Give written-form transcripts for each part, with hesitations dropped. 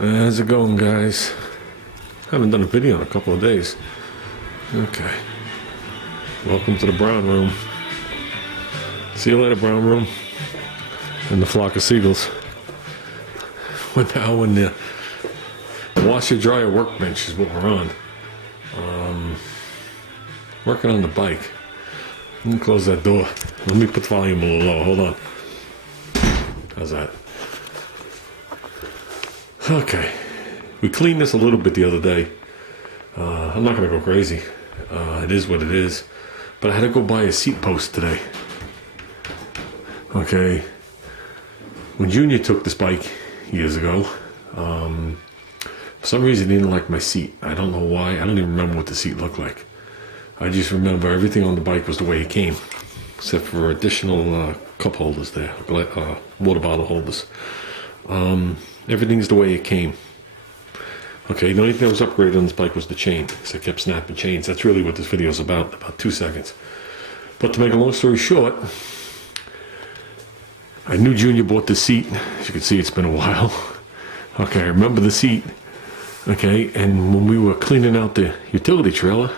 How's it going, guys? Haven't done a video in a couple of days. Okay. Welcome to the brown room. See you later, brown room. And the flock of seagulls. We're now in the washer dryer workbench is what we're on. Working on the bike. Let me close that door. Let me put the volume a little low. Hold on. How's that? Okay. We cleaned this a little bit the other day. I'm not going to go crazy. It is what it is. But I had to go buy a seat post today. Okay. When Junior took this bike years ago, for some reason he didn't like my seat. I don't know why. I don't even remember what the seat looked like. I just remember everything on the bike was the way it came, except for additional cup holders there, water bottle holders. Everything's the way it came. Okay, the only thing that was upgraded on this bike was the chain, because I kept snapping chains. That's really what this video is about 2 seconds. But to make a long story short, I knew Junior bought this seat. As you can see, it's been a while. Okay, I remember the seat. Okay, and when we were cleaning out the utility trailer,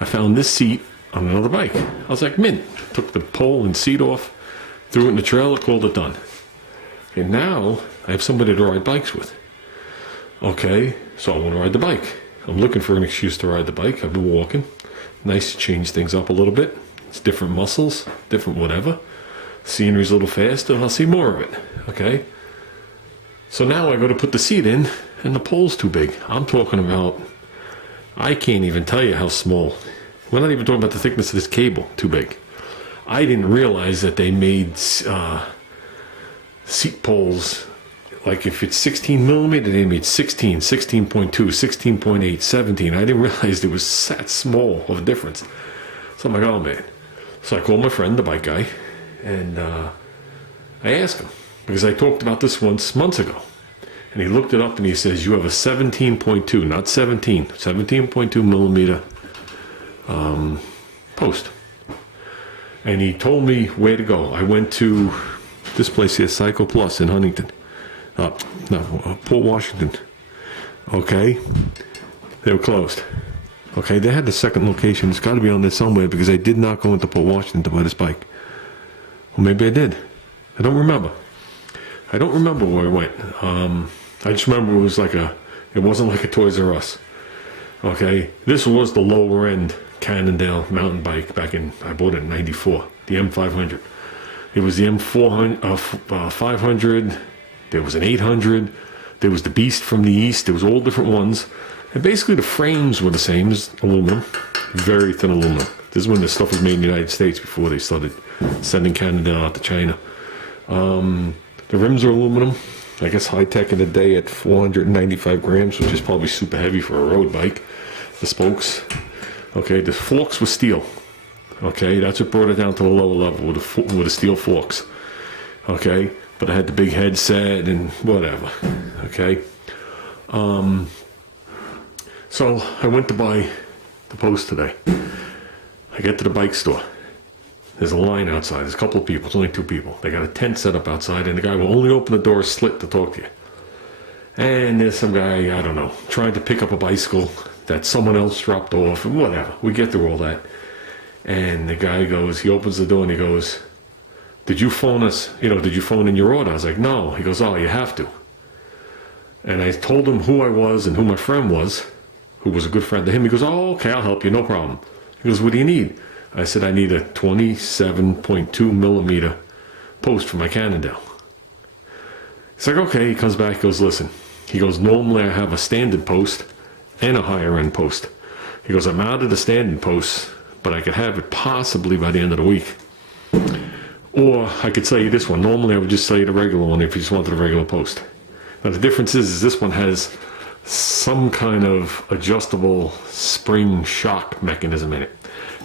I found this seat on another bike. I was like, mint. Took the pole and seat off, threw it in the trailer, called it done. And now I have somebody to ride bikes with. Okay, so I want to ride the bike. I'm looking for an excuse to ride the bike. I've been walking. Nice to change things up a little bit. It's different muscles, different whatever. Scenery's a little faster. I'll see more of it. Okay. So now I go to put the seat in, and the pole's too big. I'm talking about, I can't even tell you how small. We're not even talking about the thickness of this cable. Too big. I didn't realize that they made seat poles. Like if it's 16 millimeter, they made 16, 16.2, 16.8, 17. I didn't realize it was that small of a difference. So I'm like, oh man. So I called my friend, the bike guy, and I asked him, because I talked about this once months ago. And he looked it up and he says, you have a 17.2, not 17, 17.2 millimeter post. And he told me where to go. I went to this place here, Cycle Plus in Huntington. Port Washington. Okay. They were closed. Okay, they had the second location. It's got to be on there somewhere because I did not go into Port Washington to buy this bike. Well, maybe I did. I don't remember. I don't remember where I went. I just remember it wasn't like a Toys R Us. Okay, this was the lower end Cannondale mountain bike back in, I bought it in '94, the M500. It was the M400, 500. There was an 800. There was the Beast from the East. There was all different ones. And basically the frames were the same as aluminum. Very thin aluminum. This is when this stuff was made in the United States before they started sending Cannondale out to China. The rims are aluminum. I guess high-tech in the day at 495 grams, which is probably super heavy for a road bike. The spokes. Okay, the forks were steel. Okay, that's what brought it down to a lower level with the steel forks. Okay. But I had the big headset and whatever, okay? So I went to buy the post today. I get to the bike store. There's a line outside. There's a couple of people. It's only 2 people. They got a tent set up outside, and the guy will only open the door slit to talk to you. And there's some guy, I don't know, trying to pick up a bicycle that someone else dropped off, and whatever. We get through all that. And the guy goes, he opens the door, and he goes, did you phone us? Did you phone in your order? I was like, no. He goes, oh, you have to. And I told him who I was and who my friend was, who was a good friend to him. He goes, oh, okay, I'll help you, no problem. He goes, what do you need? I said, I need a 27.2 millimeter post for my Cannondale. He's like, okay. He comes back, goes, listen. He goes, normally I have a standard post and a higher end post. He goes, I'm out of the standard posts, but I could have it possibly by the end of the week. Or I could sell you this one. Normally I would just sell you the regular one if you just wanted a regular post. Now the difference is this one has some kind of adjustable spring shock mechanism in it.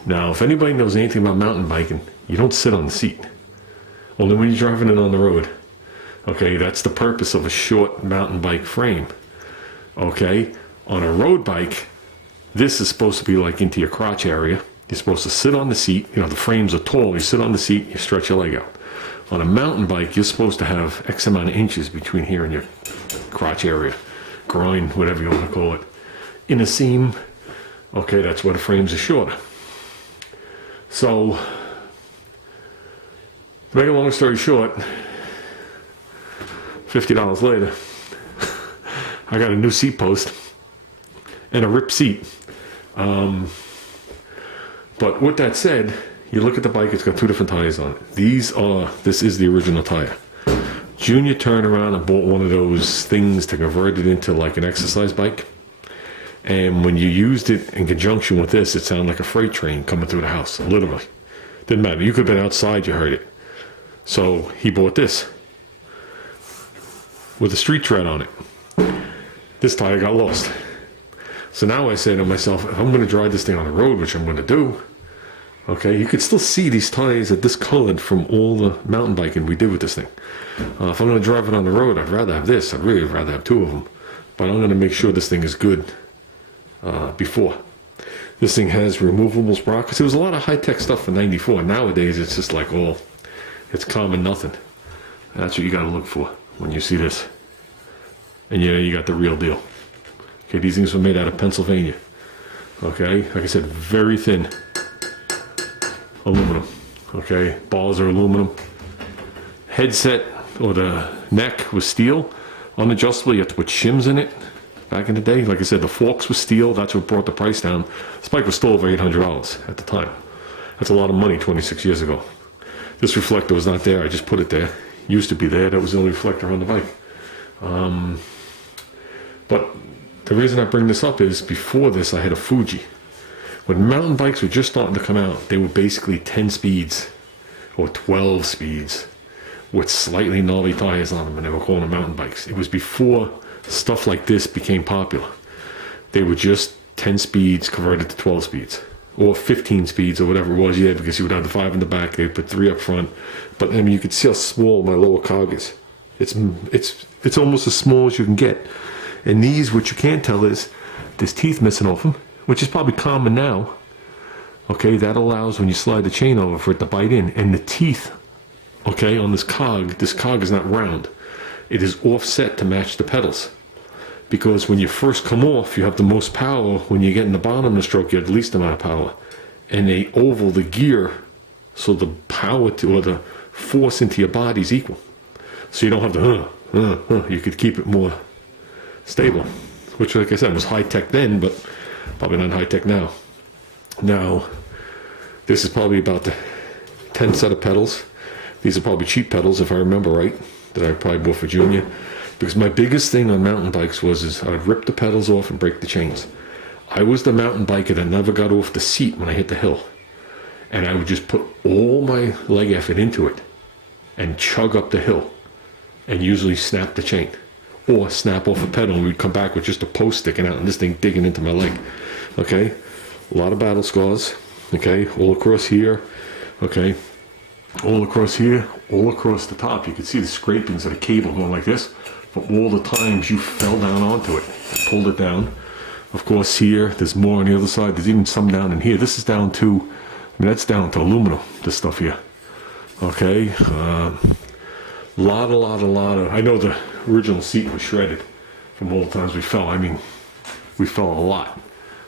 Now if anybody knows anything about mountain biking, you don't sit on the seat. Only when you're driving it on the road. Okay, that's the purpose of a short mountain bike frame. Okay, on a road bike, this is supposed to be like into your crotch area. You're supposed to sit on the seat. The frames are tall. You sit on the seat, you stretch your leg out. On a mountain bike, you're supposed to have X amount of inches between here and your crotch area. grind, whatever you want to call it, in a seam. Okay, that's where the frames are shorter. So, to make a long story short, $50 later, I got a new seat post and a ripped seat. But with that said, you look at the bike, it's got two different tires on it. This is the original tire. Junior turned around and bought one of those things to convert it into like an exercise bike. And when you used it in conjunction with this, it sounded like a freight train coming through the house, literally. Didn't matter. You could have been outside, you heard it. So he bought this with a street tread on it. This tire got lost. So now I say to myself, if I'm going to drive this thing on the road, which I'm going to do, okay, you could still see these tires are discolored from all the mountain biking we did with this thing. If I'm going to drive it on the road, I'd rather have this. I'd really rather have two of them. But I'm going to make sure this thing is good before. This thing has removable sprockets. There was a lot of high-tech stuff for 94. Nowadays, it's just like, it's common nothing. That's what you got to look for when you see this. And yeah, you got the real deal. Okay, these things were made out of Pennsylvania. Okay, like I said, very thin aluminum. Okay, balls are aluminum. Headset or the neck was steel. Unadjustable, you have to put shims in it. Back in the day, like I said, the forks were steel. That's what brought the price down. This bike was still over $800 at the time. That's a lot of money 26 years ago. This reflector was not there. I just put it there. Used to be there. That was the only reflector on the bike. But the reason I bring this up is before this, I had a Fuji. When mountain bikes were just starting to come out, they were basically 10 speeds or 12 speeds with slightly gnarly tires on them, and they were calling them mountain bikes. It was before stuff like this became popular. They were just 10 speeds converted to 12 speeds or 15 speeds or whatever it was, yeah, because you would have the 5 in the back, they'd put 3 up front. But I mean, you could see how small my lower cog is. It's almost as small as you can get. And these, what you can't tell is there's teeth missing off them, which is probably common now. Okay, that allows when you slide the chain over for it to bite in. And the teeth, okay, on this cog is not round. It is offset to match the pedals. Because when you first come off, you have the most power. When you get in the bottom of the stroke, you have the least amount of power. And they oval the gear so the power or the force into your body is equal. So you don't have to, you could keep it more stable. Which, like I said, was high-tech then, but probably not high-tech now. Now, this is probably about the 10 set of pedals. These are probably cheap pedals, if I remember right, that I probably bought for Junior. Because my biggest thing on mountain bikes was I would rip the pedals off and break the chains. I was the mountain biker that never got off the seat when I hit the hill. And I would just put all my leg effort into it and chug up the hill and usually snap the chain. Or snap off a pedal and we'd come back with just a post sticking out and this thing digging into my leg. Okay? A lot of battle scars. Okay? All across here. Okay? All across here. All across the top. You can see the scrapings of the cable going like this. But all the times you fell down onto it, pulled it down. Of course, here, there's more on the other side. There's even some down in here. This is down to, I mean, that's down to aluminum, this stuff here. Okay? Lot of, I know the original seat was shredded from all the times we fell. I mean, we fell a lot.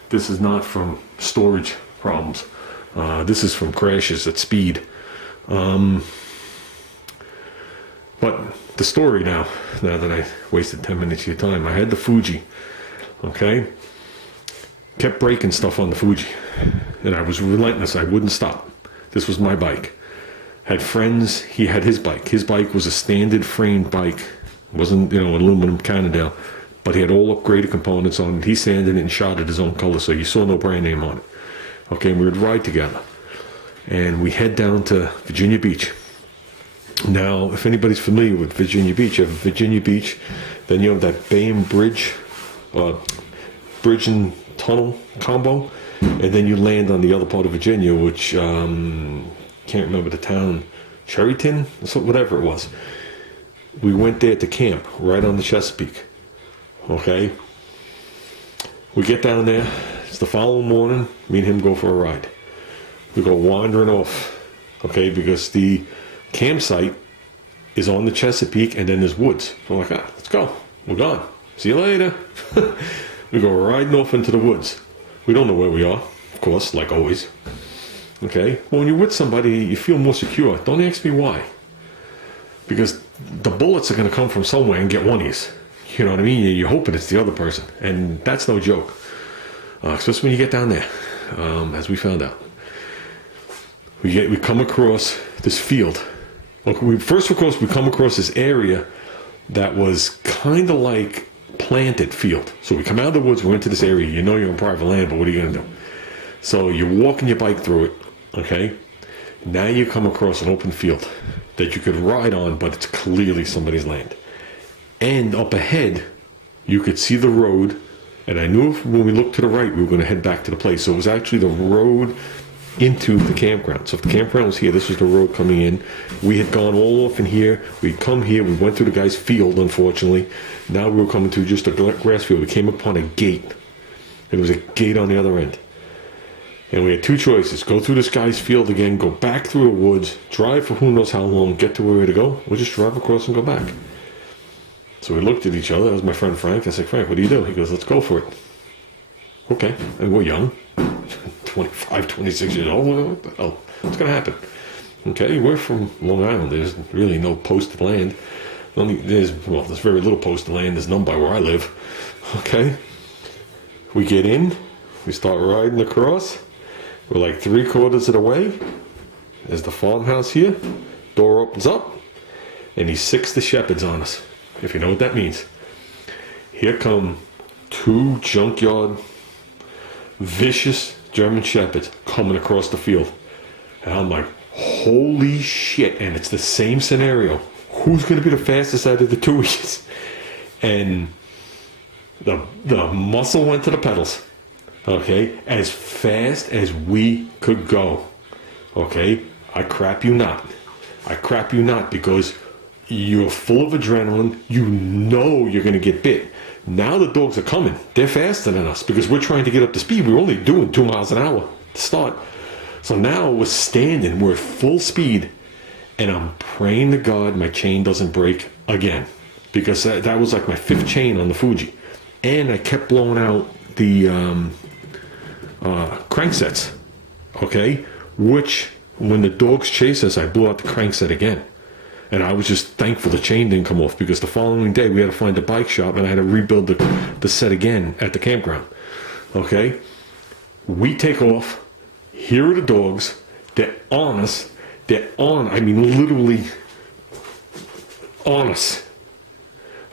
This is not from storage problems. This is from crashes at speed. But the story now that I wasted 10 minutes of your time, I had the Fuji, okay? Kept breaking stuff on the Fuji, and I was relentless. I wouldn't stop. This was my bike. Had friends, he had his bike. His bike was a standard framed bike. It wasn't, an aluminum Cannondale, but he had all upgraded components on it. He sanded it and shot it his own color, so you saw no brand name on it. Okay, and we would ride together. And we head down to Virginia Beach. Now, if anybody's familiar with Virginia Beach, you have Virginia Beach, then you have that Bay and Bridge, bridge and tunnel combo, and then you land on the other part of Virginia, which, can't remember the town, Cherryton, whatever it was. We went there to camp, right on the Chesapeake, okay? We get down there, it's the following morning, me and him go for a ride. We go wandering off, okay, because the campsite is on the Chesapeake and then there's woods. So I'm like, let's go. We're gone. See you later. We go riding off into the woods. We don't know where we are, of course, like always. Okay? Well, when you're with somebody, you feel more secure. Don't ask me why. Because the bullets are going to come from somewhere and get one of you. You know what I mean? You're hoping it's the other person. And that's no joke. Especially when you get down there, as we found out. We come across this field. Okay, we come across this area that was kind of like planted field. So we come out of the woods, we went to this area. You know you're on private land, but what are you going to do? So you're walking your bike through it, okay? Now you come across an open field that you could ride on, but it's clearly somebody's land. And up ahead, you could see the road, and I knew when we looked to the right, we were going to head back to the place. So it was actually the road into the campground. So if the campground was here, this was the road coming in. We had gone all off in here. We'd come here. We went through the guy's field, unfortunately. Now we were coming to just a grass field. We came upon a gate. There was a gate on the other end. And we had two choices. Go through this guy's field again, go back through the woods, drive for who knows how long, get to where we had to go. We'll just drive across and go back. So we looked at each other. That was my friend Frank. I said, Frank, what do you do? He goes, let's go for it. Okay. And we're young. 25, 26 years old. What the hell? What's going to happen? Okay, we're from Long Island. There's really no posted land. There's very little posted land. There's none by where I live. Okay. We get in. We start riding across. We're like 3/4 of the way. There's the farmhouse here. Door opens up. And he sicks the shepherds on us. If you know what that means. Here come two junkyard, vicious German shepherds coming across the field. And I'm like, holy shit. And it's the same scenario. Who's going to be the fastest out of the two of you? And the muscle went to the pedals. Okay? As fast as we could go. Okay? I crap you not. I crap you not, because you're full of adrenaline. You know you're going to get bit. Now the dogs are coming. They're faster than us because we're trying to get up to speed. We're only doing 2 miles an hour to start. So now we're standing. We're at full speed. And I'm praying to God my chain doesn't break again. Because that was like my 5th chain on the Fuji. And I kept blowing out the cranksets. Okay? Which, when the dogs chase us, I blew out the crankset again. And I was just thankful the chain didn't come off, because the following day we had to find a bike shop and I had to rebuild the set again at the campground. Okay? We take off. Here are the dogs. They're on us. Literally on us.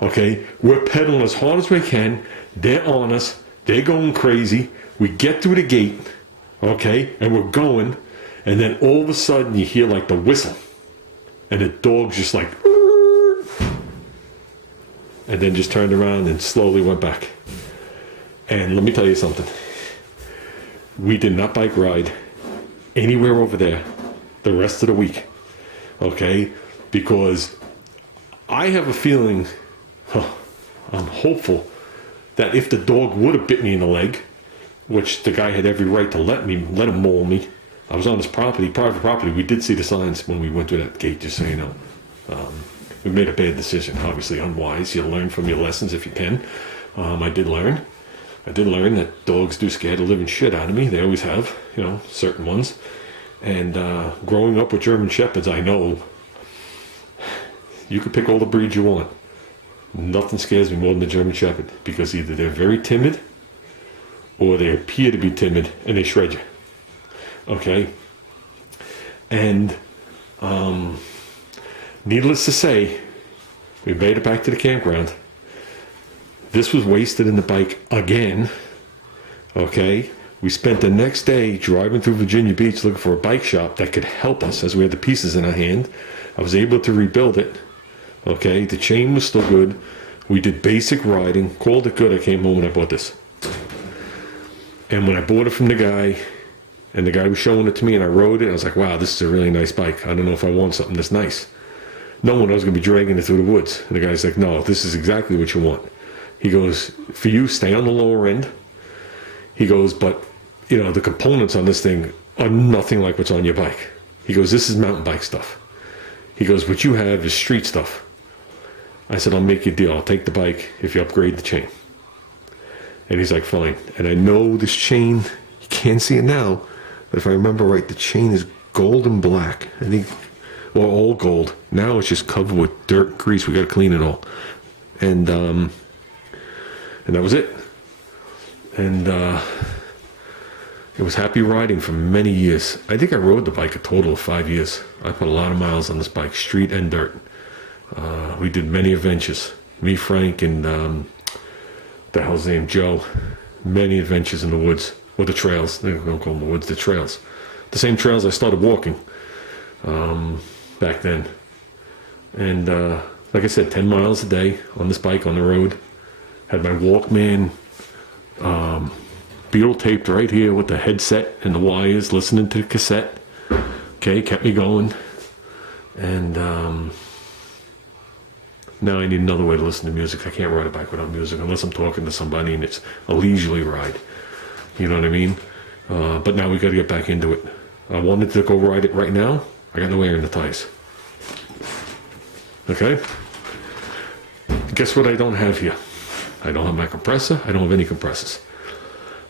Okay? We're pedaling as hard as we can. They're on us. They're going crazy. We get through the gate. Okay? And we're going. And then all of a sudden you hear like the whistle. And the dog's just like, and then just turned around and slowly went back. And let me tell you something. We did not bike ride anywhere over there the rest of the week. Okay? Because I have a feeling, I'm hopeful, that if the dog would have bit me in the leg, which the guy had every right to let him maul me. I was on his property, private property. We did see the signs when we went through that gate, just so you know. We made a bad decision, obviously unwise. You learn from your lessons if you can. I did learn that dogs do scare the living shit out of me. They always have, certain ones. And growing up with German Shepherds, I know you could pick all the breeds you want. Nothing scares me more than the German Shepherd, because either they're very timid or they appear to be timid and they shred you. Okay? And needless to say, we made it back to the campground. This was wasted in the bike again. Okay? We spent the next day driving through Virginia Beach looking for a bike shop that could help us, as we had the pieces in our hand. I was able to rebuild it. Okay? The chain was still good. We did basic riding. Called it good. I came home and I bought this. And when I bought it from the guy, and the guy was showing it to me and I rode it, I was like, wow, this is a really nice bike. I don't know if I want something this nice. No one was going to be dragging it through the woods. And the guy's like, no, this is exactly what you want. He goes, for you, stay on the lower end. He goes, but, the components on this thing are nothing like what's on your bike. He goes, this is mountain bike stuff. He goes, what you have is street stuff. I said, I'll make you a deal. I'll take the bike if you upgrade the chain. And he's like, fine. And I know this chain, you can't see it now, but if I remember right, the chain is gold and black. I think, well, all gold. Now it's just covered with dirt and grease. We got to clean it all. And that was it. And it was happy riding for many years. I think I rode the bike a total of 5 years. I put a lot of miles on this bike, street and dirt. We did many adventures. Me, Frank, and the hell's his name, Joe. Many adventures in the woods, or the trails. They don't call them the woods, the trails. The same trails I started walking back then. And like I said, 10 miles a day on this bike on the road. Had my Walkman Beetle taped right here with the headset and the wires, listening to the cassette. Okay, kept me going. And now I need another way to listen to music. I can't ride a bike without music unless I'm talking to somebody and it's a leisurely ride. You know what I mean? But now we got to get back into it. I wanted to go ride it right now. I got no air in the tires. Okay? Guess what I don't have here? I don't have my compressor. I don't have any compressors.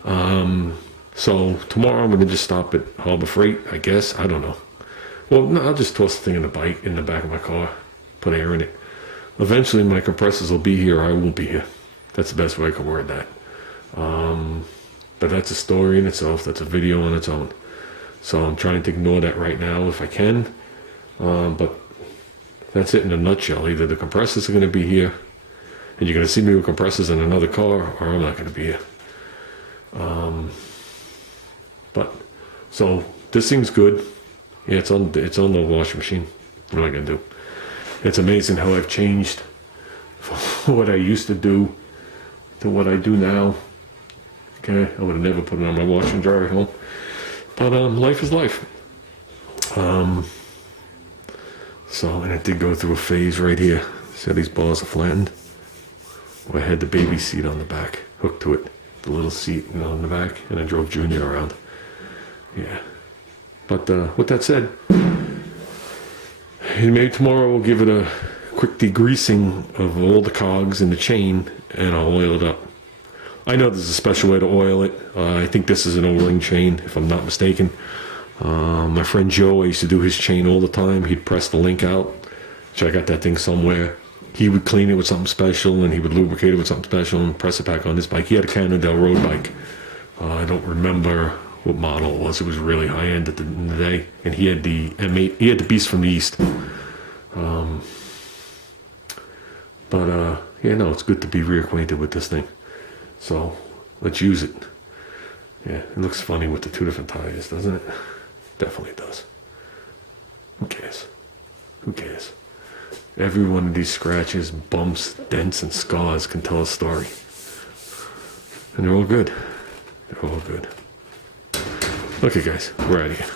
So tomorrow I'm going to just stop at Harbor Freight, I guess. I don't know. Well, no, I'll just toss the thing in the back of my car, put air in it. Eventually my compressors will be here, or I won't be here. That's the best way I can word that. But that's a story in itself. That's a video on its own. So I'm trying to ignore that right now if I can. But that's it in a nutshell. Either the compressors are going to be here, and you're going to see me with compressors in another car, or I'm not going to be here. But so this thing's good. Yeah, it's on the washing machine. What am I going to do? It's amazing how I've changed from what I used to do to what I do now. Okay, I would have never put it on my washer and dryer at home. But life is life. So, and I did go through a phase right here. See how these bars are flattened? Well, I had the baby seat on the back, hooked to it. The little seat, in the back, and I drove Junior around. Yeah. But with that said, maybe tomorrow we'll give it a quick degreasing of all the cogs in the chain, and I'll oil it up. I know there's a special way to oil it. I think this is an O-ring chain, if I'm not mistaken. My friend Joe, I used to do his chain all the time. He'd press the link out. So I got that thing somewhere. He would clean it with something special, and he would lubricate it with something special and press it back on his bike. He had a Cannondale road bike. I don't remember what model it was. It was really high-end at the end of the day. And he had the M8. He had the Beast from the East. Yeah, no, it's good to be reacquainted with this thing. So, let's use it. Yeah, it looks funny with the two different tires, doesn't it? Definitely does. Who cares? Who cares? Every one of these scratches, bumps, dents, and scars can tell a story. And they're all good. They're all good. Okay, guys, we're out of here.